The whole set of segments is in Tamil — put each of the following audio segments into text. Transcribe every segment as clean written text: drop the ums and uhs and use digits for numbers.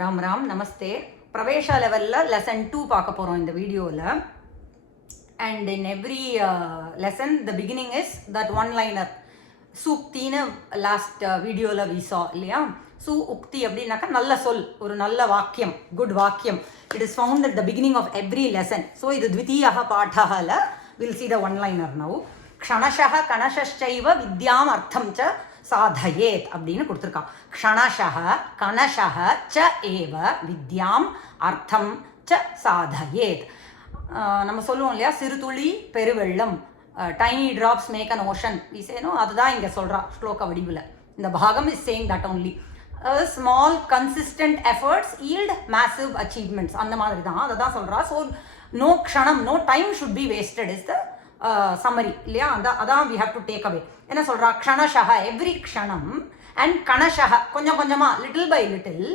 ராம் ராம் நமஸ்தே. பிரவேஷா லெவலில் லெசன் 2 பார்க்க போகிறோம் இந்த வீடியோவில். And in every lesson the beginning is that one liner சூக்தின்னு லாஸ்ட் வீடியோவில் வி சா இல்லையா. உக்தி அப்படின்னாக்கா நல்ல சொல், ஒரு நல்ல வாக்கியம், குட் வாக்கியம். It is found at the beginning of every lesson. So இது த்விதீயः பாடஹல will see the one liner now. க்ஷணஷः கணஷைவ வித்யாம் அர்த்தம் ச சாதயேத் அப்படின்னு கொடுத்துருக்கான். க்ஷணஷः கணஷः ச ஏவ வித்யாம் அர்த்தம் ச சாதயேத். நம்ம சொல்லுவோம் இல்லையா, சிறு துளி பெருவெள்ளம், tiny drops make an ocean விசேனும், அதுதான் இங்கே சொல்கிறா ஸ்லோக வடிவில். இந்த பாகம் is saying that only. Small consistent efforts yield massive achievements, அந்த மாதிரி தான் அதை தான் சொல்கிறா. ஸோ நோ க்ஷணம், no time should be wasted is the summary இல்லையா. அதான் we have to take away. என்ன சொல்கிறா, க்ஷணஷः எவ்ரி க்ஷணம், அண்ட் கணஷः கொஞ்சம் கொஞ்சமாக, little by little.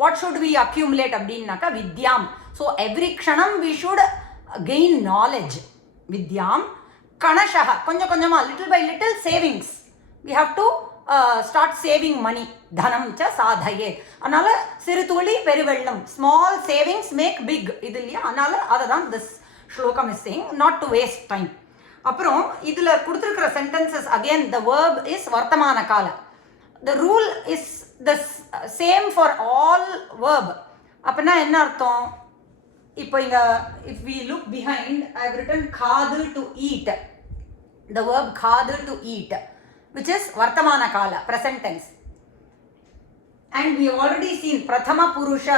What should we accumulate அப்படின்னாக்கா வித்யாம். ஸோ எவ்ரி க்ஷணம் வி ஷுட் கெயின் நாலேஜ், வித்யாம். கணஷः கொஞ்சம் கொஞ்சமாக, little by little savings. We have to start saving money, தனம் ச சாதயே. அதனால சிறு துளி பெருவெள்ளம், ஸ்மால் சேவிங்ஸ் மேக் பிக் இது இல்லையா. அதனால அதை தான் திஸ் ஸ்லோகம் is saying, not to waste time. அப்புறம் இதில் கொடுத்துருக்கிற sentences again the verb is வர்த்தமான கால. The rule is the same for all verb. அப்படின்னா என்ன அர்த்தம்? இப்போ இங்கே if we look behind, I have written காது டு ஈட். த வேர்ப் காது to eat which is vartamana kala, present tense. And we have already seen prathama purusha,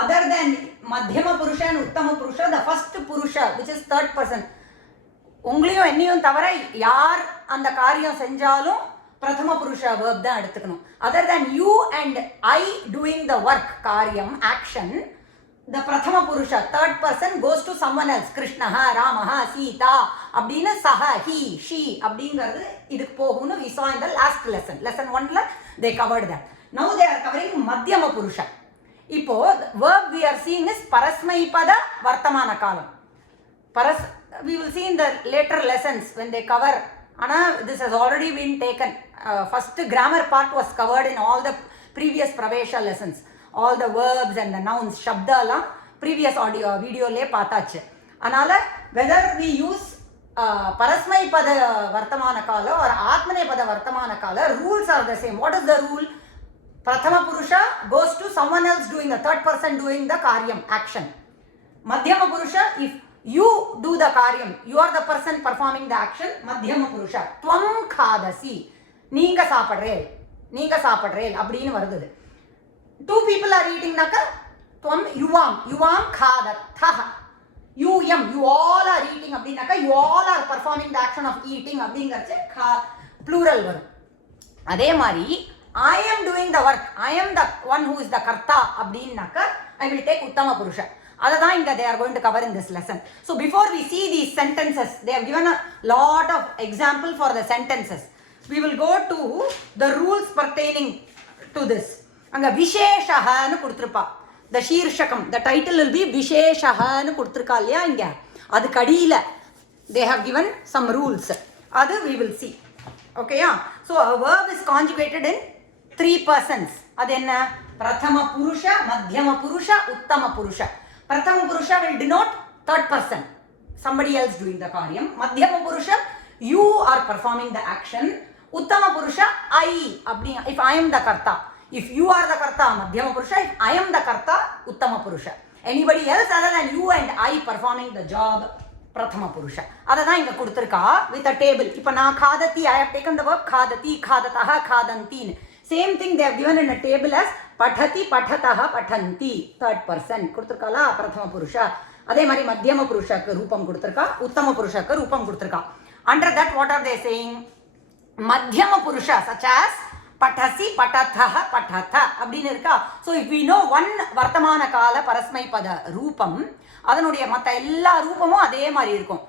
other than madhyama purusha and uttama purusha, the first purusha which is third person. உங்களையும் என்னையும் தவிர யார் அந்த காரியம் செஞ்சாலும் பிரதம புருஷா verb தான் எடுத்துக்கணும். other than you and I doing the work, காரியம், action, the prathama purusha, third person goes to someone else. கிருஷ்ணஹா, ராமஹா, சீதா அப்படின்னு சஹ, ஹி, ஷி அப்படிங்கிறது இதுக்கு போகும்னு we saw in the last lesson. lesson 1ல they covered that. now they are covering madhyama purusha. இப்போ verb we are seeing is parasmaipada vartamana kalam. We will see in the later lessons when they cover. Ana this has already been taken. First grammar part was covered in all the previous pravesha lessons. All the verbs and the nouns, shabdaலாம் previous audio videoலே பார்த்தாச்சு. அதனால whether we use பரஸ்மை பத வர்த்தமான கால or ஆத்மனே பத வர்த்தமான கால, rules are the same. What is the rule? prathama purusha goes to someone else doing, the third person doing the karyam, action. madhyama purusha, if you do the karyam, you are the person performing the action. madhyama purusha tvam khadasi, நீங்க சாப்பிடுறேன் அப்படின்னு வருது. Two people are eating naka, tvam yuvam khadatha, you all are eating அப்படின்னாக்கா you all are performing the action of eating அப்படிங்கிறச்சு plural வரும். அதே மாதிரி I am doing the work, I am the one who is the karta அப்படின்னாக்கா I will take uttama purusha. அதுதான் இங்க they are going to cover in this lesson. So before we see these sentences, they have given a lot of example for the sentences. We will go to the rules pertaining to this. அங்கே விசேஷன்னு கொடுத்துருப்பா. த ஷீர்ஷகம், த டைட்டில் வில் பி விசேஷன்னு கொடுத்துருக்கா இல்லையா. இங்கே அதுக்கு அடியில் they have given some rules. அது வி வில் சி. ஓகேயா. So verb is conjugated in 3 persons. அது என்ன? பிரதம புருஷ, மத்தியம புருஷ, உத்தம புருஷ. பிரதம புருஷ will denote third person, somebody else doing the காரியம். மத்தியம புருஷ, you are performing the action. உத்தம புருஷ, I அப்படி, if I am the karta. If you are the karta, madhyama purusha. If I am the karta, uttama purusha. Anybody else other than you and I performing the job, prathama purusha. Adha dhaan inga kuduthirukka with a table. Ipo na khadati, I have taken the verb khadati, khadataha, khadanti. Same thing they have given in a table as pathati, pathataha, pathanti. Third person kuduthirukala prathama purusha. Adhe mari madhyama purusha ku roopam kuduthirukka, uttama purusha ku roopam kuduthirukka. Under that what are they saying? Madhyama purusha such as பட்டசி, பட்டதஹ, பட்டத அப்படின்னு இருக்கா. So if we know one வர்த்தமான கால பரஸ்மை பத ரூபம், அதனுடைய மற்ற எல்லா ரூபமும் அதே மாதிரி இருக்கும்.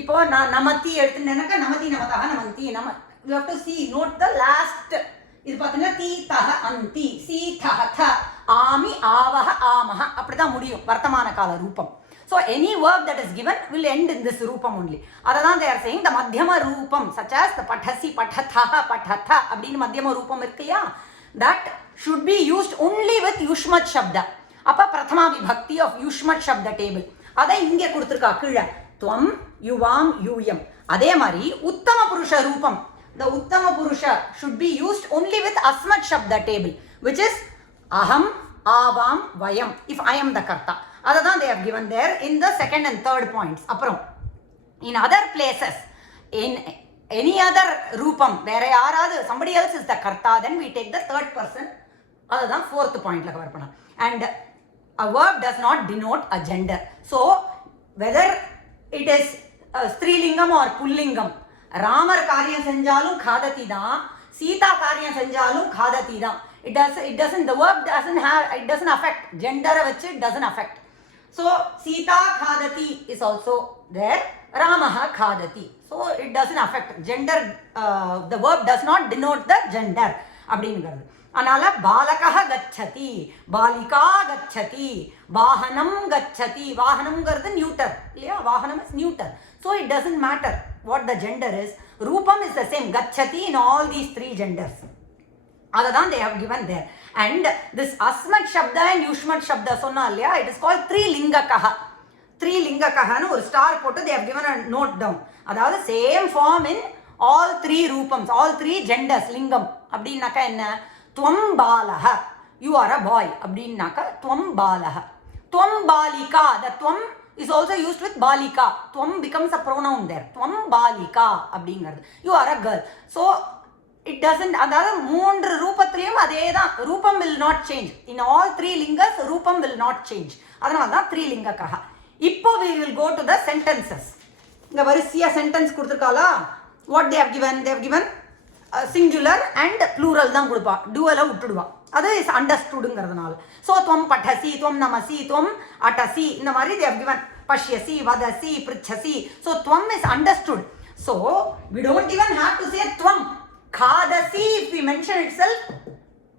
இப்போ நான் நமத்தி எடுத்துட்டேனாக்கா நமதி, நமதஹ, நமந்தி, you have to see, note the last. இது பார்த்தீங்கன்னா தீ தஹ அந்தி, சி தஹ த, ஆமி ஆவஹ ஆமஹ, அப்படிதான் முடியும் வர்த்தமான கால ரூபம். So any verb that is given will end in this roopam only. Adhaan they are saying the madhyama roopam such as the pathasi, pathatha, pathatha அப்படின்னு madhyama roopam irukku இல்லையா. that should be used only with Yushmat Shabda. அப்போ பிரதமா விபக்தி ஆஃப் யுஷ்மத் சப்த டேபிள் அதை இங்கே கொடுத்துருக்கா கீழே துவம் யுவாம் யூயம். அதே மாதிரி உத்தம புருஷ ரூபம், the உத்தம புருஷ should be used only with asmat shabda table, which is aham, avam, vayam, if I am the karta. அதை தான் they have given there in the second and third points. அப்புறம் in other places, in any other ரூபம், வேற யாராவது somebody else is the karta, then we take the third person. அதுதான் fourth pointல கவர் பண்ணலாம். And a verb does not denote a gender. So whether it is ஸ்திரீலிங்கம் or புல்லிங்கம், ராமர் காரியம் செஞ்சாலும் காததி தான், சீதா காரியம் செஞ்சாலும் காததி தான். It doesn't, the verb doesn't affect gender வச்சு, it doesn't affect. So Sita காததி is also there, ராமஹ காததி. So it doesn't affect gender, the verb does not denote the gender அப்படிங்கிறது. அதனால பாலகः கச்சதி, பாலிகா கச்சதி, வாகனம் கச்சதி. வாகனம்ங்கிறது நியூட்டர் இல்லையா, வாகனம் is நியூட்டர். So it doesn't matter what the gender is. Rupam is the same, gachati in all these three genders. Adhaan they have given there. And this asmat shabda and yushmat shabda sonna illaya, it is called trilingakaha. Trilingakaha nu or star pottu they have given a note down. Adhaadu same form in all three rupams, all three genders. Lingam அப்படின்னாக்கா என்ன, துவம் பாலஹ, you are a boy அப்படின்னாக்கா துவம் பாலஹ. துவம் பாலிகா, the துவம் is also used with balika. Tvam becomes a pronoun there. Tvam balika அப்படிங்கிறது, you are a girl. So it doesn't, அதாவது மூன்று ரூபத்திலையும் அதே தான், ரூபம் will not change. In all three lingas ரூபம் will not change. அதனால தான் த்ரீலிங்கக்காக. இப்போ we will go to the sentences. இங்க வரிசையா sentence கொடுத்துருக்காளா, what they have given, they have given singular and plural தான் கொடுப்பா, dual விட்டுடுவா, அது இஸ் அண்டர்ஸ்டுடுங்கிறதுனால. ஸோ துவம் பட்டசி, துவம் நமசி, துவம் அட்டசி, இந்த மாதிரி they have given பஷ்யசி, வதசி, பிருச்சசி. ஸோ துவம் is understood. So we don't even have to say துவம். காதசி, if we mention itself,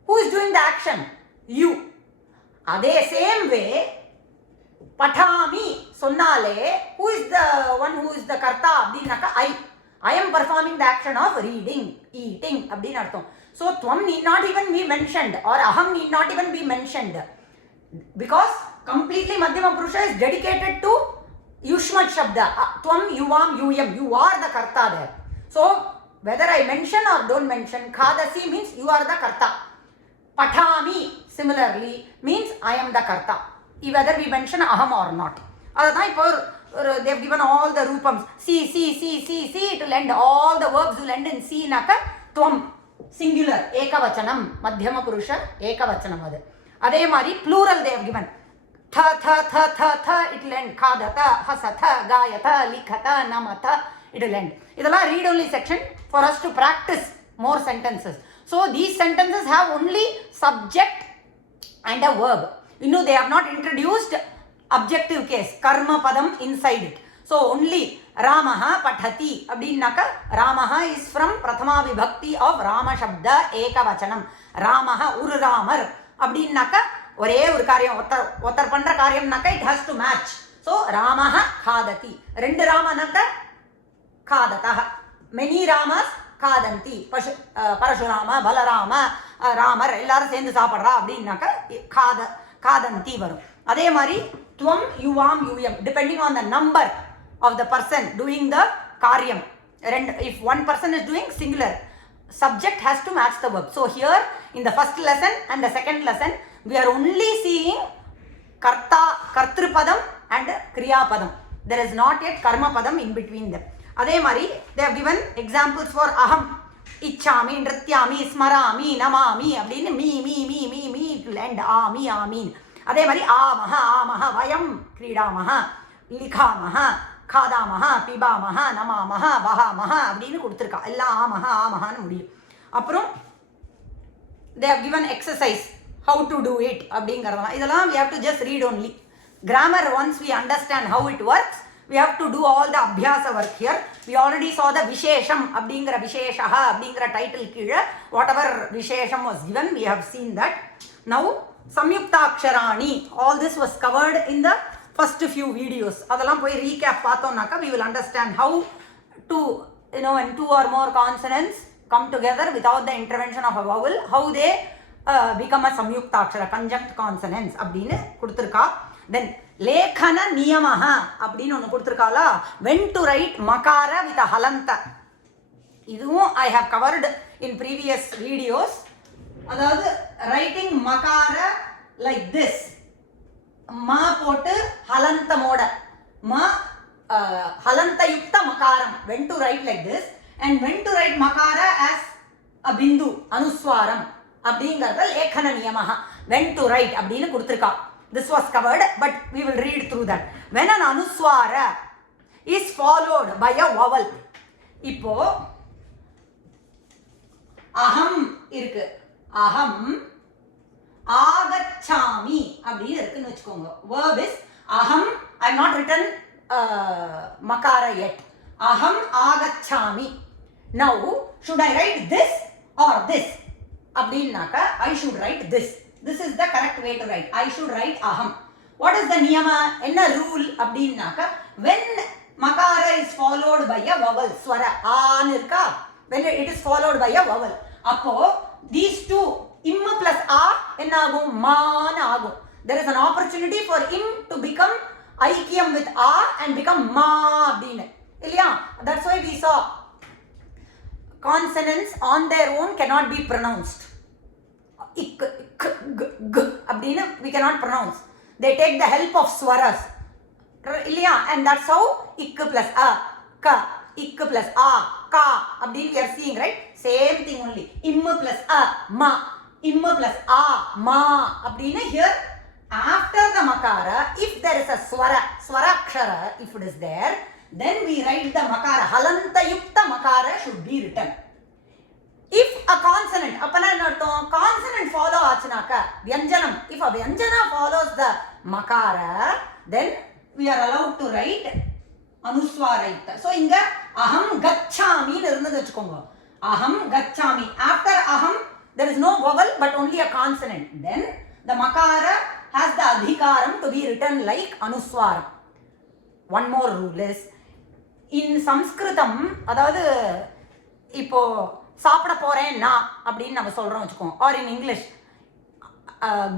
who is doing the action? You. அதே சேம் வே பட்டாமி சொன்னாலே who is the one who is the karta அப்படின்னாக்கா I am performing the action of reading, eating அப்படின்னு அர்த்தம். So tvam need not even be mentioned or aham need not even be mentioned, because completely madhyama purusha is dedicated to yushmat shabda. Tvam yuvam yuyam, you are the karta there. So whether I mention or don't mention, khadasi means you are the karta. Patami similarly means I am the karta, whether we mention aham or not. Adhaan ipo they have given all the rupams. See, it will end, all the verbs will end in see naka tvam. Singular, ekavachanam, madhyama purusha, ekavachanam adu. Adhe mari plural they have given. Tha, it will end. Khadata, hasatha, gayata, likhata, namata, it will end. Idala read only section for us to practice more sentences. So these sentences have only subject and a verb. They have not introduced objective case, karma padam inside it. So only Ramaha pathati அப்படின்னாக்கா Ramaha is from prathama vibhakti of Rama shabda ekavachanam. Ramaha ஒரு ராமர் அப்படின்னாக்கா ஒரே ஒரு காரியம், ஒருத்தர் பண்ற காரியம்னாக்கா it has to match. So Ramaha khadati, ரெண்டு ராமனாக்கா khadataha, many ramas khadanti, Parashurama, Balarama, Ramar எல்லாரும் சேர்ந்து சாப்பிட்றா அப்படின்னாக்கா khadanti வரும். அதே மாதிரி துவம் யுவாம் யூயம், depending on the number of the person doing the karyam. If one person is doing singular, subject has to match the verb. So here in the first lesson and the second lesson we are only seeing karta, kartrupadam and kriyapadam. There is not yet karma padam in between them. Adhe mari they have given examples for aham, ichchami, nrityami, smarami, namami அப்படினு me it will end ami, amin. அதே மாதிரி ஆமஹ, வயம் கிரீடாமஹ, லிகாமஹ, காதாமஹ, பிபாமஹ, நமாமஹ, வஹாமஹ அப்படின்னு கொடுத்துருக்கா. எல்லாம் ஆமஹான்னு முடியும். அப்புறம் they have given exercise how to do it அப்படிங்கிறதெல்லாம், இதெல்லாம் we have to just read only. Grammar, once we understand how it works, we have to do all the abhyasa work here. We already saw the vishesham அப்படிங்கிற விஷேஷஹ அப்படிங்கிற டைட்டில் கீழே whatever vishesham was given, we have seen that. Now samyuktaksharaani, all this was covered in the first few videos. அதெல்லாம் போய் recap பார்த்தோம்னாக்கா we will understand how to, when two or more consonants come together without the intervention of a vowel, how they become a samyuktakshara, conjunct consonants அப்படின்னு கொடுத்துருக்கா. தென் லேಖன நியமஹ அப்படின்னு ஒன்று கொடுத்துருக்காளா, when to write மகார with a ஹலந்த. இதுவும் I have covered in previous videos. அதாவது writing மகார like this, மா போட்டு ஹலந்தமோட, மா ஹலந்த யுக்த மகாரம், when to write like this, and when to write makara as a bindu, anuswaram அப்படிங்கறத லேಖன நியமஹ, when to write அப்படின்னு கொடுத்திருக்கா. This was covered, but we will read through that. When an anuswara is followed by a vowel, இப்போ அஹம் இருக்கு, அஹம் ஆகச்சாமி அப்படின்னு இருக்குன்னு வச்சுக்கோங்க. verb is aham. I have not written makara yet. Aham agachami. Now should I write this or this? அப்படின்னாக்க I should write this. This is the correct way to write. I should write aham. What is the niyama? என்ன rule அப்படின்னாக்க, when makara is followed by a vowel, swara ஆன்னு இருக்கா, when it is followed by a vowel, அப்போ these two im plus a என்ன ஆகும், மான ஆகும். There is an opportunity for im to become ஐக்கியம் with a and become ma அப்படின்னு இல்லையா. That's why we saw consonants on their own cannot be pronounced. Ik, k, g, g அப்படின்னு we cannot pronounce. They take the help of swaras இல்லையா. And that's how ik plus a, ka, ik plus a, ka அப்படின்னு we are seeing, right? Same thing only. Im plus a, ma, im plus a, ma அப்படின்னு here. After the makara, if there is a swara, swarakshara, if it is there, then we write the makara. Halanta yukta makara should be written. If a consonant, apana enartham, consonant follow achinaka, vyanjanam, if a vyanjana follows the makara, then we are allowed to write anuswarayita. So inga aham gacchami nu irundhu vechukonga. Aham gacchami. After aham there is no vowel but only a consonant. Then the makara has the adhikaram to be written like anuswaram. One more rule is, in Sanskritam, அதாவது இப்போ சாப்பிட போறேன் நான் அப்படின்னு நம்ம சொல்றோம் வச்சுக்கோங்க, or in English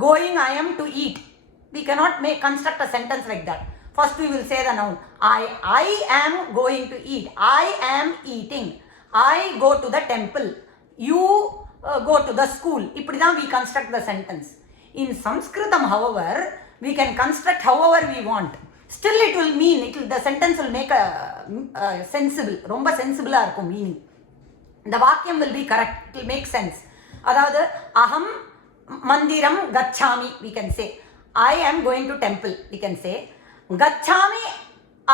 going I am to eat, we cannot construct a sentence like that. First we will say the noun, I am going to eat, I am eating, I go to the temple, you go to the school. இப்படி தான் we construct the sentence. In Sanskritam, however, we can construct however we want. Still it will mean, the sentence will make a sensible, ரொம்ப sensible-ஆ இருக்கும் meaning. The vakyam will be correct, it will make sense. அதாவது aham mandiram gacchami, we can say. I am going to temple, we can say. Gacchami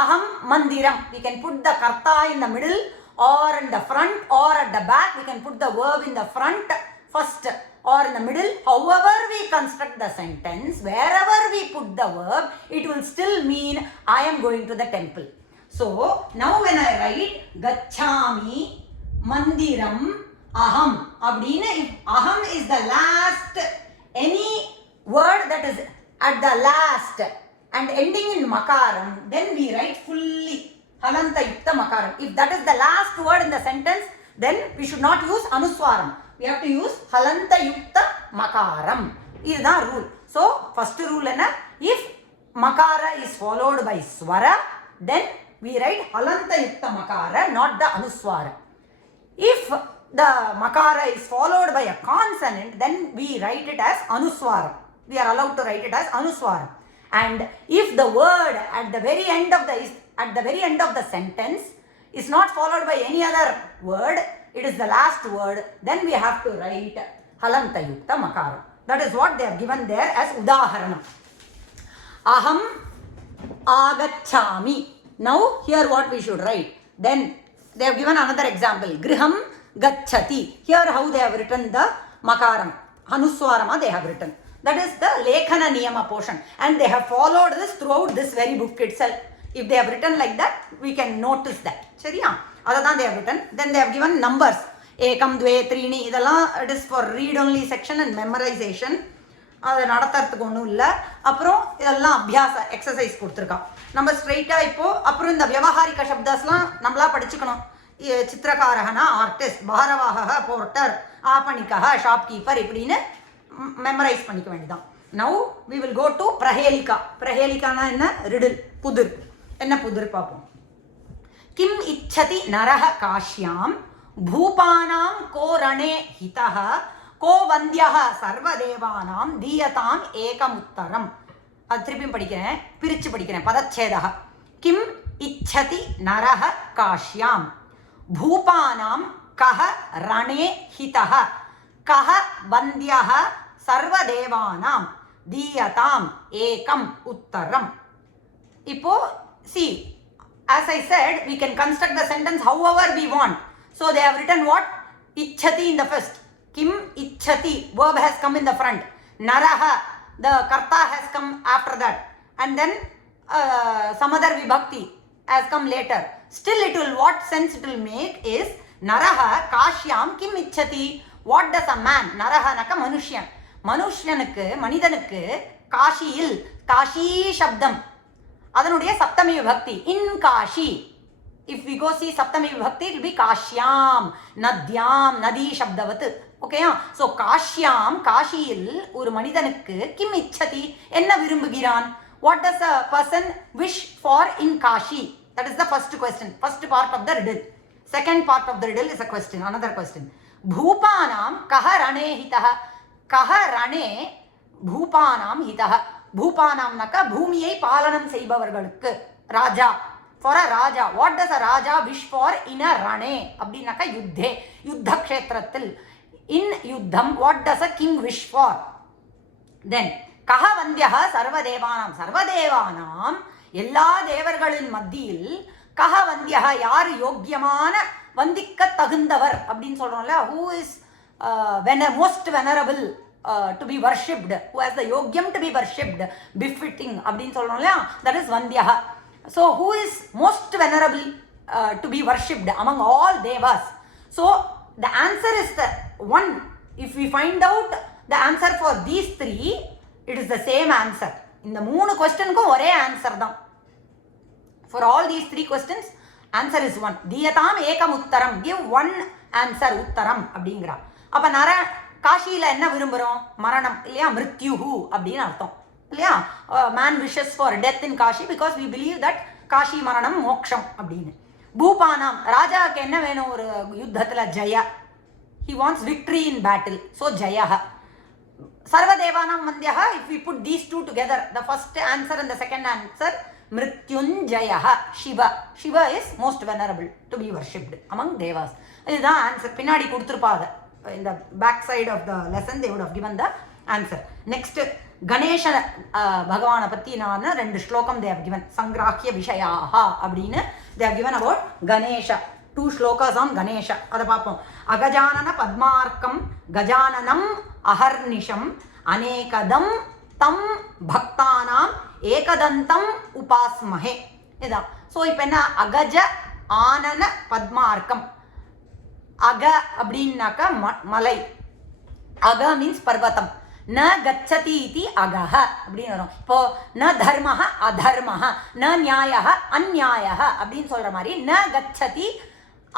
aham mandiram, we can put the karta in the middle or in the front or at the back. We can put the verb in the front first or in the middle. However we construct the sentence, wherever we put the verb, it will still mean I am going to the temple. So now when I write gacchami mandiram aham abdina, if aham is the last, any word that is at the last and ending in makaram, then we write fully halanta yukta makaram. If that is the last word in the sentence, then we should not use anuswaram. We have to use halanta yukta makaram. இதுதான் rule. So first rule என்ன, if makara is followed by swara, then we write halanta yukta makara, not the anuswara. If the makara is followed by a consonant, then we write it as anuswara. We are allowed to write it as anuswara. And if the word at the very end of the sentence is not followed by any other word, it is the last word, then we have to write halanta yukta makara. That is what they have given there as udaharanam. Aham agachami. Now here what we should write. Then they have given another example. Griham gachati. Here how they have written the makaram. Anuswarama they have written. That is the lekhana niyama portion. And they have followed this throughout this very book itself. If they have written like that, we can notice that. சரியா? அதான் they have written. Then they have given numbers. ஏகம் துவே த்ரீணி, இதெல்லாம் it is for read only section and memorization. அது நடத்துறதுக்கு ஒன்றும் இல்லை. அப்புறம் இதெல்லாம் அபியாச எக்ஸசைஸ் கொடுத்துருக்கான். நம்ம ஸ்ட்ரைட்டாக இப்போது அப்புறம் இந்த வியவஹாரிக சப்தாஸ்லாம் நம்மளா படிச்சுக்கணும். சித்திரகாரகனா ஆர்டிஸ்ட், பாரவாக போர்ட்டர், ஆபணிக்கா ஷாப்கீப்பர் இப்படின்னு மெமரைஸ் பண்ணிக்க வேண்டியதான். Now we will go to பிரஹேலிகா. பிரஹேலிகானா என்ன? ரிடில், புதிர். என்ன புதிர் பார்ப்போம். கிம் இச்சதி நரஹ காஷ்யாம் பூபானாம் கோ ரணே ஹிதஹ கோ வந்தியஹ சர்வதேவானாம் தீயதாம் ஏகமுத்தரம். அது திருப்பியும் படிக்கிறேன், பிரித்து படிக்கிறேன். பதச்சேதः. கிம் இச்சதி நரஹ காஷ்யாம் பூபானாம் கஹ ரணே ஹிதஹ கஹ வந்தியஹ சர்வதேவானாம் தீயதாம் ஏகம் உத்தரம். இப்போ see, as I said, we can construct the sentence however we want. So they have written what? Ichhati in the first. Kim ichhati, verb has come in the front. Naraha, the karta has come after that. And then some other vibhakti has come later. Still it will, what sense it will make is Naraha kashyam kim ichhati. What does a man? Naraha naka manushyan. மனுஷனுக்கு, மனிதனுக்கு காஷியில், காஷி சப்தம் அதனுடைய சப்தமி விபக்தி in Kashi. If we go see சப்தமி விபக்தி இட் வில் பி காஷ்யாம் நத்யாம், நதி சப்தவத். ஓகேயா? ஸோ காஷ்யாம், காஷியில் ஒரு மனிதனுக்கு கிம் இச்சதி, என்ன விரும்புகிறான்? What does a person wish for in Kashi? That is the first question, first part of the riddle. Second part of the riddle is a question, another question. பூபானாம் கஹ ரணே ஹிதஹ. கஹ ரணே பூபானாம் ஹிதஹ. பூபானாம்னாக்கா பூமியை பாலனம் செய்பவர்களுக்கு, ராஜா, for a raja. What does a raja wish for in a ரணே அப்படின்னாக்கா யுத்தே, யுத்த க்ஷேத்திரத்தில். இன் யுத்தம் what does a king wish for? தென் கஹ வந்தியஹ சர்வதேவானாம். சர்வதேவானாம் எல்லா தேவர்களின் மத்தியில் கஹ வந்தியஹ யார் யோக்கியமான, வந்திக்க தகுந்தவர் அப்படின்னு சொல்றோம்ல. Who is most venerable to be worshipped, who has the yogyam to be worshipped, befitting அப்படின்னு சொல்றோம் இல்லையா, that is Vandyaha. So who is most venerable to be worshipped among all devas? So the answer is the one. If we find out the answer for these three, it is the same answer. இந்த மூணு கொஸ்டினுக்கும் ஒரே ஆன்சர் தான். For all these three questions, answer is one. தீயதாம் ஏகம் உத்தரம். Give one answer, உத்தரம் அப்படிங்கிறா. அப்ப காஷியில என்ன விரும்புகிறோம்? மரணம் இல்லையா, மிருத்யுஹு அப்படின்னு அர்த்தம் இல்லையா. Man wishes for death in Kashi because we believe that Kashi மரணம் மோக்ஷம் அப்படின்னு. பூபானாம், ராஜாவுக்கு என்ன வேணும் ஒரு யுத்தத்தில்? ஜெய. He wants victory in battle, so ஜெய. சர்வதேவானாம் வந்தியஹ. If we put these two together, the first answer and the second answer, மிருத்யுஞ்சயஹ. Shiva. Shiva is most venerable to be worshipped among தேவாஸ். இதுதான் ஆன்சர். பின்னாடி கொடுத்துருப்பாங்க. In the back side of the lesson they would have given the answer. Next, Ganesha Bhagavana பத்தி நான் ரெண்டு ஸ்லோகம் they have given. Sangrahya Vishayaha அப்படின்னு they have given about Ganesha. 2 shlokas on Ganesha. அதை பார்ப்போம். அகஜானன பத்மார்க்கம் கஜானனம் அஹர்நிஷம் அநேகதம் தம் பக்தானாம் ஏகதந்தம் உபாஸ்மஹே. இதான். ஸோ இப்போ என்ன? அகஜ ஆனன பத்மார்க்கம். அக அப்படின்னாக்கா மலை. அக மீன்ஸ் பர்வதம். ந கச்சதி இதி அகஹ அப்படின்னு வரும். இப்போ ந தர்மஹ அதர்மஹ, ந நியாயஹ அந்நியாயஹ அப்படின்னு சொல்ற மாதிரி ந கச்சதி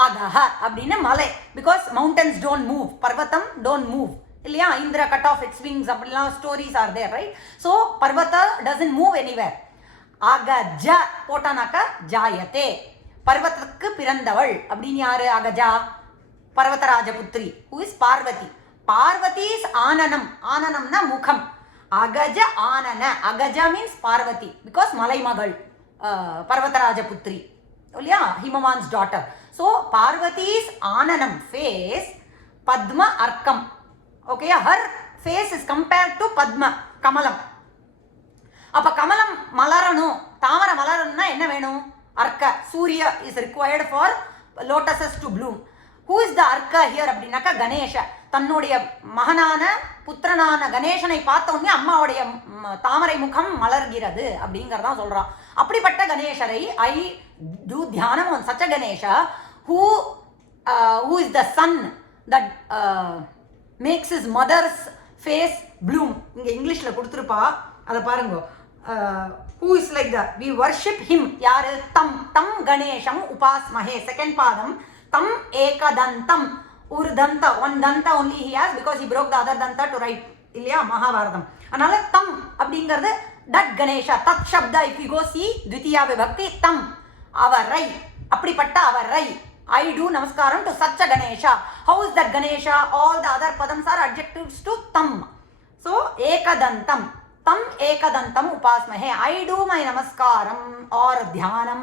அகஹ அப்படின்னு மலை. பிகாஸ் மவுண்டன்ஸ் டோன்ட் மூவ், பர்வதம் டோன்ட் மூவ் இல்லையா. Indra cut off its wings அப்படிலாம் stories are there, right? So பர்வத டசன்ட் மூவ் எனிவேர். அகஜ போட்டானாக்கா ஜாயத்தே, பர்வதத்துக்கு பிறந்தவள் அப்படின்னு யாரு? அகஜா, பர்வதராஜபுத்ரி, who is பார்வதி. பார்வதிஸ் ஆனனம். ஆனனம்னா முகம். அகஜ ஆனன. அகஜா மீன்ஸ் பார்வதி பிகாஸ் மலைமகள், பர்வதராஜபுத்ரி இல்லையா, ஹிமவான்ஸ் டாட்டர். ஸோ பார்வதிஸ் ஆனனம் ஃபேஸ் பத்ம அர்க்கம். Okay, her face is compared to பத்ம, கமலம். அப்ப கமலம் மலரணும், தாமரை மலரணும்னா என்ன வேணும்? அர்க்க. சூரிய is required for lotuses to bloom. Who is the அர்க்க ஹியர் அப்படின்னாக்கா கணேஷ. தன்னுடைய மகனான புத்திரனான கணேசனை பார்த்த உடனே அம்மாவுடைய தாமரை முகம் மலர்கிறது அப்படிங்கிறதான் சொல்றான். அப்படிப்பட்ட கணேசரை ஐ டூ தியானம் on such a Ganesha who is the sun that makes his mother's face bloom. இங்க இங்கிலீஷ்ல கொடுத்துருப்பா, அதை பாருங்க. who is like that, we worship him. யாரு? தம் கணேசம் உபாஸ்மஹே. செகண்ட் பாதம் tam ekadantam. ஒரு தந்தா, ஒன் தந்தா only he has because he broke the other danta to write இல்லையா மகாபாரதம். அதனால தம் அப்படிங்கிறது that Ganesha, Dutt Saptah if you go see த்விதியா விபக்தி தம், அவரை, அப்படிப்பட்ட அவரை. I do namaskaram to such a Ganesha. How is that Ganesha? All the other padams are adjectives to tam. So ekadantam, tam ekadantam upasmahe. I do my namaskaram or dhyanam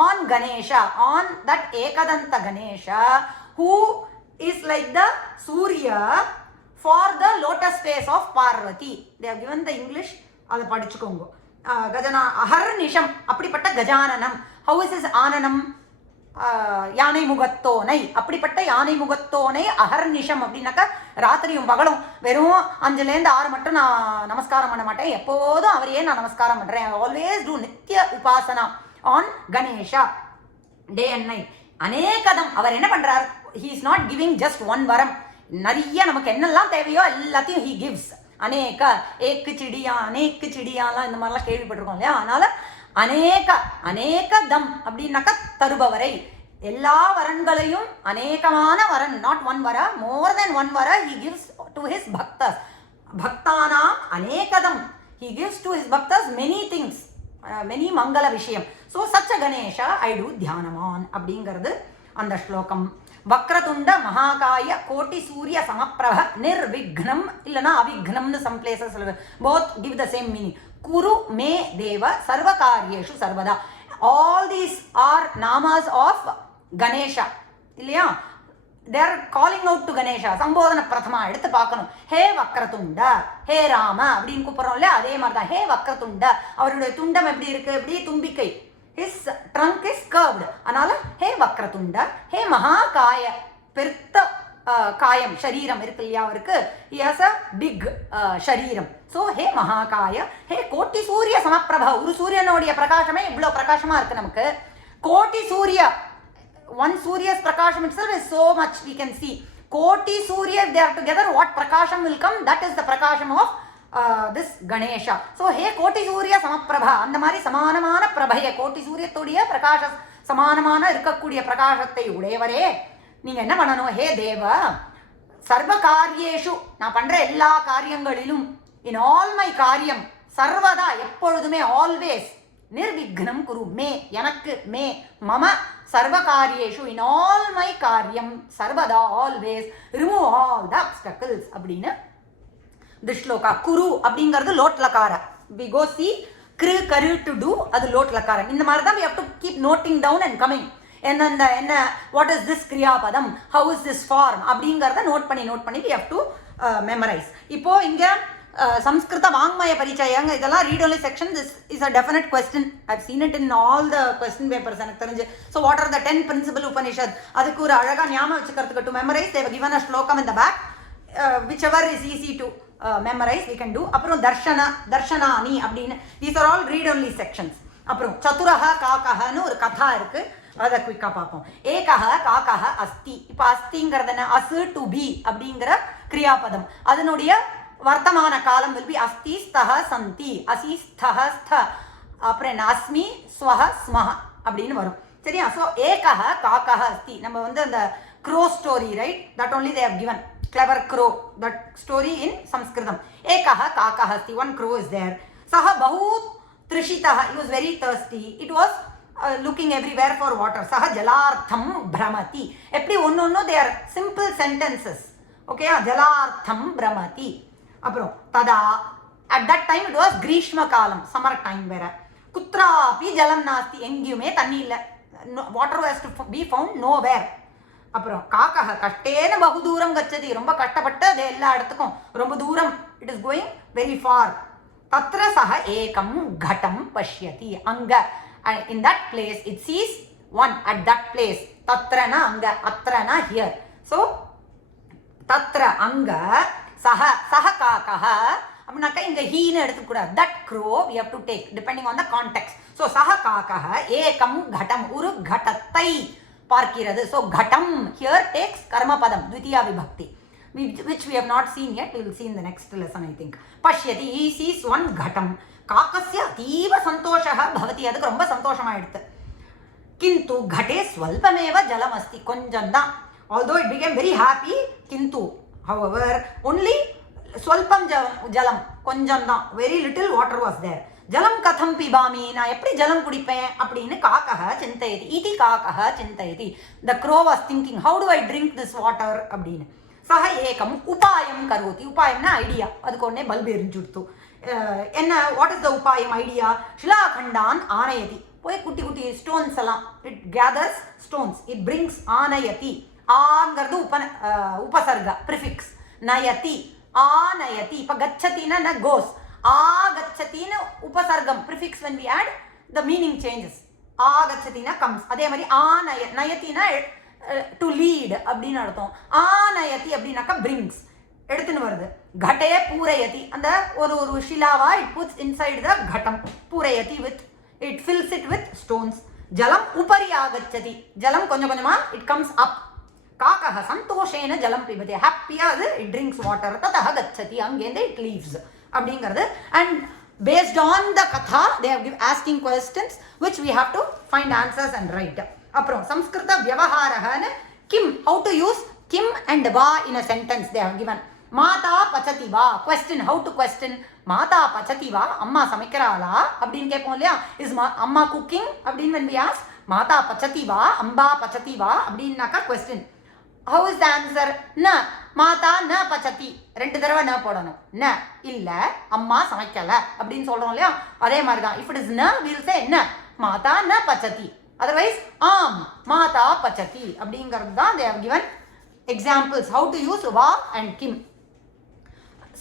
on Ganesha, on that ekadanta Ganesha, who is like the Surya for the lotus face of Parvati. They have given the English. அதை படிச்சுக்கோங்க. கஜனா அஹர்நிஷம், அப்படிப்பட்ட கஜானனம். ஹவு இஸ் இஸ் ஆனனம்? யானை முகத்தோனை, அப்படிப்பட்ட யானை முகத்தோனை அஹர்நிஷம் அப்படின்னாக்கா ராத்திரியும் பகலும் வெறும் 5லேருந்து 6 மட்டும் நான் நமஸ்காரம் பண்ண மாட்டேன், எப்போதும் அவரையே நான் நமஸ்காரம் பண்ணுறேன். ஆல்வேஸ் டூ நித்திய உபாசனா on Ganesha, day and night. அநேகதம் அவர் என்ன பண்ணுறார்? He is not giving just one வரம், நிறைய நமக்கு என்னெல்லாம் தேவையோ எல்லாத்தையும் ஹீ கிவ்ஸ். அநேக, ஏக்கு சிடியா, அநேக்கு சிடியாலாம் இந்த மாதிரிலாம் கேள்விப்பட்டிருக்கோம் இல்லையா? அதனால அநேக தம் அப்படின்னாக்கா தருபவரை, எல்லா வரன்களையும் அநேகமான வரன், நாட் ஒன் வர, மோர் தென் ஒன் வர ஹி கிவ்ஸ் டு ஹிஸ் பக்தஸ். பக்தானாம் அநேகதம், ஹி கிவ்ஸ் டு ஹிஸ் பக்தஸ் மெனி திங்ஸ், மெனி மங்கள விஷயம். ஸோ சச்ச கணேஷா ஐ டூ தியானமான் அப்படிங்கிறது அந்த ஸ்லோகம். வக்ரதுண்ட மகாகாய கோட்டி சூரிய சமப்பிரப நிர்விக்னம் இல்லைனா அவிக்னம்னு some places both give the same meaning. குரு மே தேவ சர்வகாரியேஷு சர்வதா. ஆல் தீஸ் ஆர் நாமாஸ் ஆஃப் கணேஷா இல்லையா? they are calling out to Ganesha. சம்போதன பிரதமா எடுத்து பார்க்கணும். ஹே வக்ரதுண்ட, ஹே ராம அப்படின்னு கூப்பிடுறோம் இல்லையா? அதே மாதிரி தான் ஹே வக்ரதுண்ட. அவருடைய துண்டம் எப்படி இருக்கு? எப்படி தும்பிக்கை, his trunk is curved. அதனால ஹே வக்ரதுண்ட, ஹே மகாகாய, பெருத்த காயம் ஷரீரம் இருக்கு இல்லையா அவருக்கு? he has a big ஷரீரம். ஸோ ஹே மகாகாய, ஹே கோட்டி சூரிய சமப்பிரபா. ஒரு சூரியனுடைய பிரகாசமே இவ்வளோ பிரகாசமா இருக்கு நமக்கு. கோட்டி சூரிய, one Surya's prakasham itself is so much we can see. Koti Surya, if they are together, what prakasham will come? That is the prakasham of this Ganesha. So hey Koti Surya Samaprabha, அந்த மாதிரி சமானமான பிரபைய, கோட்டி சூரியத்துடைய பிரகாச சமானமான இருக்கக்கூடிய பிரகாசத்தை உடையவரே, நீங்க என்ன பண்ணணும்? ஹே தேவ சர்வ காரியேஷு, நான் பண்ற எல்லா காரியங்களிலும், இன் ஆல் மை காரியம், சர்வதா எப்பொழுதுமே, ஆல்வேஸ், நிர்விக்னம் குரு மே, எனக்கு, மே மம சர்வகாரியேஷு, இன் ஆல் மை காரியம், சர்வதா ஆல்வேஸ், ரிமூவ் ஆல் த அப்டக்கிள்ஸ் அப்படின்னு திஷ்லோகா. குரு அப்படிங்கிறது லோட்லக்கார. வி கோ சி கிரு கரு டு டூ, அது லோட்லக்காரம். இந்த மாதிரி தான் we have to keep noting down and coming. என்ன வாட் இஸ் திஸ் கிரியாபதம், ஹவு இஸ் திஸ் ஃபார்ம் அப்படிங்கிறத நோட் பண்ணி we have to memorize. இப்போ இங்க சம்ஸ்கிருத வாங்மய பரிச்சயங்க இதெல்லாம் read only section. This is a definite question. I've seen it in all the question papers எனக்கு தெரிஞ்சு. So what are the 10 principal Upanishad, அதுக்கு ஒரு அழகாக ஞாபகம் வச்சுக்கிறதுக்கு to memorise they given a ஸ்லோகம் in the back, whichever is easy to memorise we can do. அப்புறம் தர்ஷனானி அப்படின்னு, these are all read only sections. அப்புறம் சதுரஹ காக்கஹன்னு ஒரு கதா இருக்கு, அதை குயிக்காக பார்ப்போம். ஏகஹ காக்கஹ அஸ்தி. இப்போ அஸ்திங்கிறது என்ன? அசு டு பி அப்படிங்கிற கிரியாபதம். அதனுடைய வர்த்தமான காலம் will be அஸ்தி ஸ்தஹ சந்தி, அசி ஸ்தஹ ஸ்த, அப்புறம் என்ன அஸ்மி ஸ்வஹ ஸ்மஹ அப்படின்னு வரும். சரியா? ஸோ ஏகஹ காக்கஹ அஸ்தி. நம்ம வந்து அந்த grow story, right, that only they have given, clever crow, that story in Sanskritam. ஏகஹ காக்கஹ அஸ்தி, one crow is there. சஹ பஹூத் த்ரிஷிதஹ, he was very thirsty. It was looking everywhere for water. சஹ ஜலார்த்தம் பிரமதி. எப்படி ஒன்னொன்னு they are simple sentences. Okay, ஜலார்த்தம் பிரமதி. அப்புறம் ததா, at that time it was கிரீஷ்ம காலம், சம்மர் டைம் வேற. குத்ராபி ஜலம் நாஸ்தி, எங்கேயுமே தண்ணி இல்லை, water was to be found nowhere. அப்புறம் காக்கஹ கஷ்டேன பகு தூரம் கச்சதி, ரொம்ப கஷ்டப்பட்டு அது எல்லா இடத்துக்கும் ரொம்ப தூரம், it is going very far. தத்ர சஹ ஏகம் கடம் பஷ்யதி, அங்க in that place it sees one at that place. தத்ரனா அங்க, அத்ரனா ஹியர். ஸோ தத்ர அங்க, சஹ சஹ காக்கஹ அப்படின்னாக்கா இங்க ஹீன்னு எடுத்துக்கூடாது. That crow we have to take depending on the context. So சஹ காக்கஹ ஏகம் கடம், ஒரு கடத்தை பார்க்கிறது. ஸோ கடம் ஹியர் டேக்ஸ் கர்மபதம், த்விதியா விபக்தி, which we have not seen yet. We will see in the next lesson, I think. பஷ்யதி, he sees one ghatam. காக்கஸ்ய அதீவ சந்தோஷः பவதி, அதுக்கு ரொம்ப சந்தோஷமாயிடுது. கிந்து घटे स्वल्पमेव जलम अस्ति, கொஞ்சம் தான். Although it became very happy, kintu, however, only ஸ்வல்பம் ஜலம், கொஞ்சம் தான், very little water was there. ஜலம் கதம் பிபாமி, நான் எப்படி ஜலம் குடிப்பேன் அப்படின்னு காக்கஹ சிந்தயதி, இதி காக்கஹ சிந்தயதி. The crow was thinking, how do I drink this water அப்படின்னு. சக ஏகம் உபாயம் கரோதி, உபாயம்னா ஐடியா, அதுக்கு உடனே பல்பு எரிஞ்சுடுத்து. என்ன, வாட் இஸ் த உபாயம், ஐடியா? ஷிலாகண்டான் ஆனயதி, போய் குட்டி குட்டி ஸ்டோன்ஸ் எல்லாம், it gathers stones, it brings ஆனயதி. ஆங்கிறது உபசர்க ப்ரிஃபிக்ஸ், நயதி ஆனயதி. இப்போ கச்சத்தின்னா ந கோஸ், ஆகச்சத்தின்னு உபசர்க்கம் prefix, when we add the meaning changes. ஆகச்சத்தினா comes, அதே மாதிரி நயத்தினா டு லீட் அப்படின்னு அர்த்தம். ஆனயதி அப்படின்னாக்கா பிரிங்ஸ், எடுத்துன்னு வருது. கடே பூரயதி, அந்த ஒரு ஷிலாவா இட் புட்ஸ் இன்சைட் த கட்டம், பூரயதி with, it fills it with stones. ஜலம் உபரி ஆகச்சதி, ஜலம் கொஞ்சம் கொஞ்சமா இட் கம்ஸ் அப். காக்கஹ சந்தோஷேன ஜலம் பிபதி, ஹாப்பியா அது இட் ட்ரிங்க்ஸ் வாட்டர். ததஹ கச்சதி, அங்கேருந்து இட் லீவ்ஸ் அப்படிங்கிறது. And based on the katha they have asking questions which we have to find answers and write. அப்புறம் சம்ஸ்கிருத வியவஹாரஹன கிம், how to use kim and va in a sentence they have given. மாதா பச்சதி வா, question, how to question. மாதா பச்சதி வா, அம்மா சமைக்கிறாளா அப்படின்னு கேட்போம் இல்லையா. இஸ் அம்மா குக்கிங் அப்படின்னு when we ask மாதா பச்சதி வா, அம்பா பச்சதி வா அப்படின்னாக்கா question. How is the answer? ந, மாதா ந பச்சதி, 2 தடவை ந போடணும். ந இல்ல அம்மா சமைக்கல அப்படின்னு சொல்றோம் இல்லையா, அதே மாதிரி தான். இஃப் இட் இஸ் ந we'll say ந, மாதா ந பச்சதி. அதர்வைஸ் ஆம் மாதா பச்சதி அப்படிங்கிறது தான் they have given examples how to use va and kim.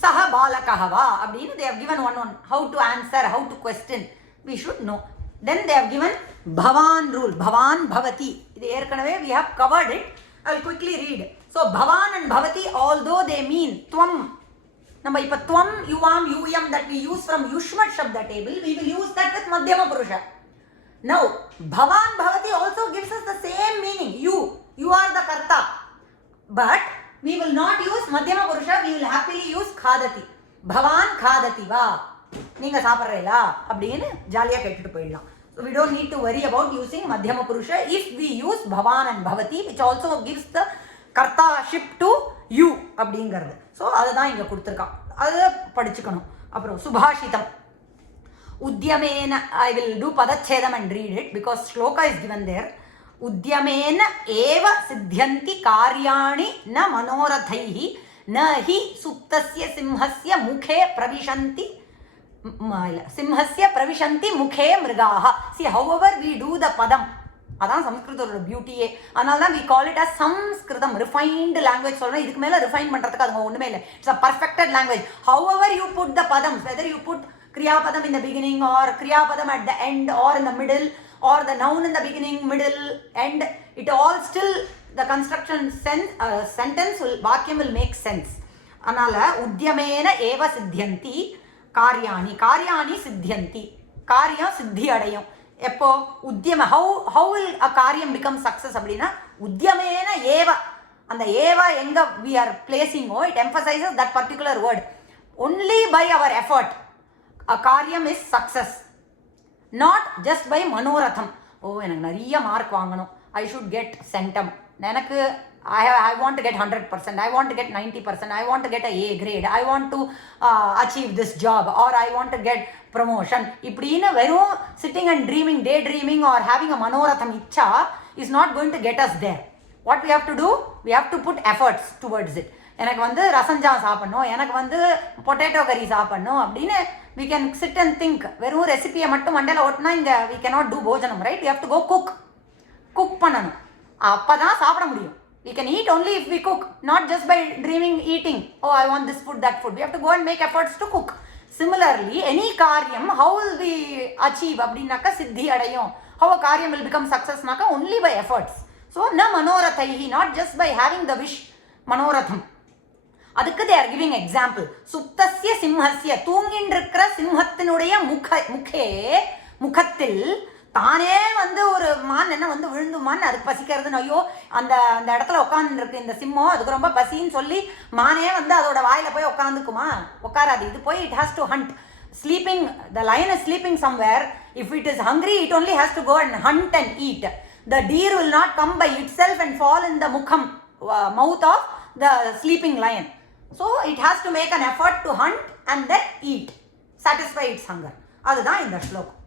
சஹ பாலகஹ வா அப்படின்னு they have given one how to answer, how to question we should know. Then they have given bhavan rule, bhavan bhavati, இது ஏற்கனவே we have covered it. I'll quickly read. So bhavan and bhavati, although they mean tvam, நம்ம இப்ப tvam yuvam yuyam that we use from yushmat shabda table, we will use that with madhyama purusha. Now bhavan bhavati also gives us the same meaning, you are the karta, but we will not use madhyama purusha, we will happily use khadati. bhavan khadati va, நீங்க சாப்பிடுறீங்களா அப்படின்னு ஜாலியா கேட்டுட்டு போயிடலாம். So we don't need to worry about using madhyama purusha if we use bhavan and bhavati, which also gives the kartaship to you அப்படிங்கிறது. ஸோ அதுதான் இங்கே கொடுத்துருக்கான், அதை படிச்சுக்கணும். அப்புறம் சுபாஷிதம் உத்யமேன, I will do padachedam and read it because shloka is given there. உத்யமேன ஏவ சித்தியந்தி காரியாணி ந மனோரதைஹி ந he சுப்தஸ்ய சிம்ஹஸ்ய முகே பிரவிஷந்தி, சிம்ஹஸ்ய பிரவிஷந்தி முகே மிருகாஹ. See, however we do the padam, அதான் சம்ஸ்கிருதத்தோட பியூட்டியே. அதனால தான் we call it as Sanskrit, refined language சொல்கிறோம். இதுக்கு மேலே ரிஃபைன் பண்ணுறதுக்கு அது ஒன்றுமே இல்லை. It's a perfected language. however you put the padams, whether you put kriyapadam in the beginning or kriyapadam at the end or in the middle or the noun in the beginning, middle, end, it all still the construction sentence will, vakyam will make sense. அதனால உத்யமேன ஏவ சித்தியந்தி காரியாணி, காரியாணி சித்தியந்தி, காரியம் சித்தி அடையும் எப்போ? உத்யம, how will a காரியம் become success அப்படின்னா உத்யமேன ஏவ, அந்த ஏவ எங்க we are placing, it emphasizes that particular word. Only by our effort a காரியம் is success, not just by மனோரதம். எனக்கு நிறைய மார்க் வாங்கணும், I should get centum, எனக்கு I want to get 100%, I want to get 90%, I want to get a A grade, I want to achieve this job, or I want to get promotion. இப்படின்னு வெறும் sitting and dreaming, daydreaming or having a manoratham icha is not going to get us there. What we have to do? We have to put efforts towards it. எனக்கு வந்து ரசஞ்சா சாப்பிடணும், எனக்கு வந்து பொட்டேட்டோ கறி சாப்பிடணும் அப்படின்னு we can sit and think. வெறும் ரெசிபியை மட்டும் மண்டையில் ஓட்டினா இங்கே we cannot do போஜனம், right? We have to go cook பண்ணணும், அப்போ தான் சாப்பிட முடியும். We can eat only if we cook, not just by dreaming eating. Oh, I want this food, that food. We have to go and make efforts to cook. Similarly, any karyam, how will we achieve? Abdinaka siddhi adayum. How a karyam will become success naka? Only by efforts. So, na manorathaihi, not just by having the wish, manoratham. அதுக்கு they are giving example. சுப்தஸ்ய சிம்ஹஸ்ய, தூங்கின்றிருக்கிற சிம்ஹத்தினுடைய முகத்தில் தானே வந்து ஒரு மான் என்ன வந்து விழுந்துமான்னு அதுக்கு பசிக்கிறதுன்னு, ஐயோ அந்த அந்த இடத்துல உட்காந்துருக்கு இந்த சிம்மம், அதுக்கு ரொம்ப பசின்னு சொல்லி மானே வந்து அதோட வாயில போய் உட்காந்துக்குமா? உட்காராது. இது போய் it has to hunt. Sleeping, the lion is sleeping somewhere. If it is hungry, it only has to go and hunt and eat. The deer will not come by itself and fall in the mouth of the sleeping lion. So it has to make an effort to hunt and then eat, satisfy its hunger. அதுதான் இந்த ஸ்லோகம்.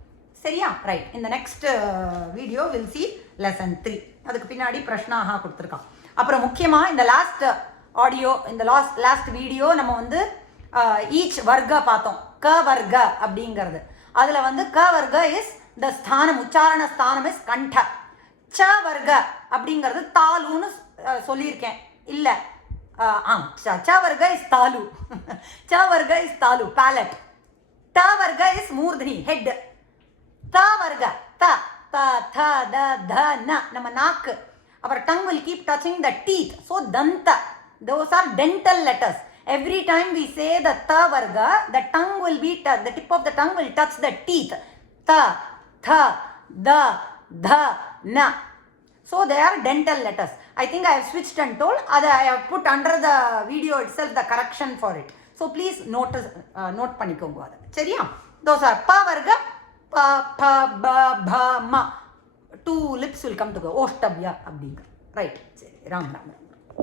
சரியா? ரைட். இந்த next video will see lesson 3. அதுக்கு பின்னாடி பிரஷ்னாக கொடுத்துருக்கான். அப்புறம் முக்கியமாக இந்த லாஸ்ட் ஆடியோ, இந்த லாஸ்ட் வீடியோ நம்ம வந்து ஈச் வர்க்க பார்த்தோம். க வர்க்க அப்படிங்கிறது, அதில் வந்து க வர்க்க இஸ் த ஸ்தானம், உச்சாரண ஸ்தானம் இஸ் கண்ட. ச வர்க்க அப்படிங்கிறது தாலுன்னு சொல்லியிருக்கேன். இல்லை, ச வர்க்க இஸ் தாலு. ச வர்க்க இஸ் தாலு, பேலட். த வர்க்க இஸ் மூர்தனி, ஹெட். த வர்க்க த த த த த ந, நம்ம நாக்கு. Our tongue will keep touching the teeth. So, danta. Those are dental letters. Every time we say the tha varga, the tongue will be, the tip of the tongue will touch the teeth. Tha, tha, da, dha, na. So, they are dental letters. I think I have switched and told. I have put under the video itself the correction for it. So, please note பண்ணிக்கோங்க அதை. சரியா? Those are pa varga, pa, pa, ba, bha, ma. 2 lips will come together. Oshtabya அப்படிங்க. ரைட். சரி. ராம் ராம் ராம்.